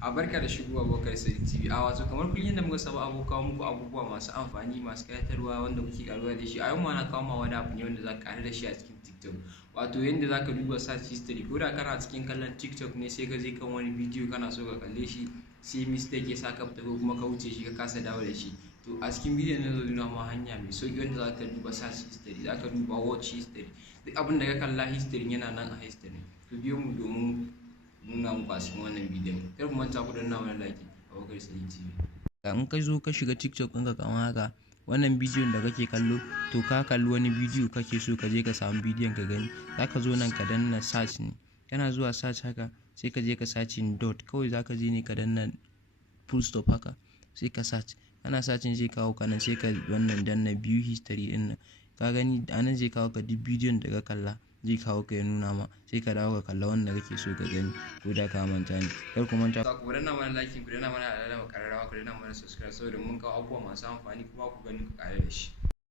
A barka da shigowa Abubakar Sadiq TV. A wato kamar kullum yadda muka saba kawo muku abubuwa masu amfani masu ƙayatarwa wanda kuke karuwa da shi. A yau ma na kawo ma wani abu ne wanda za ka ƙaru da shi a cikin TikTok. Wato yadda za ka duba search history. Ko da kana cikin kallon TikTok ne sai ka je kan wani bidiyo kana so ka kalle shi sai mistake ya sa ka fita ko kuma ka wuce shi ka kasa dawo da shi. To a cikin bidiyon nan zan nuna ma hanya mai sauƙi wanda za ka duba search history, za ka duba watch history. Duk abin da ka kalla history yana nan a history. To biyo mu domin nuna muku a cikin wannan bidiyon. Kar ku manta ku danna mana like Abubakar Sadiq TV. In ka zo ka shiga TikTok ɗinka kamar haka, wannan bidiyon da kake kallo to ka kalli wani bidiyo kake so ka je ka samu bidiyon ka gani, za ka zo nan ka danna search ne. Kana zuwa search haka sai ka je ka searching dot, kawai za ka je ne ka danna full stop haka sai ka search. Kana searching zai kawo ka nan sai ka wannan danna view history ɗin nan. Ka gani a nan zai kawo ka duk bidiyon da ka kalla, zai kawo ka ya nuna ma sai ka dawo ka kalla wanda kake so ka gani ko da ka manta ne. Kar ku manta ku danna mana like, ku danna mana alamar ƙararrawa, ku danna mana subscribe saboda mun kawo abubuwa masu amfani kuma ku gani ku ƙare da shi.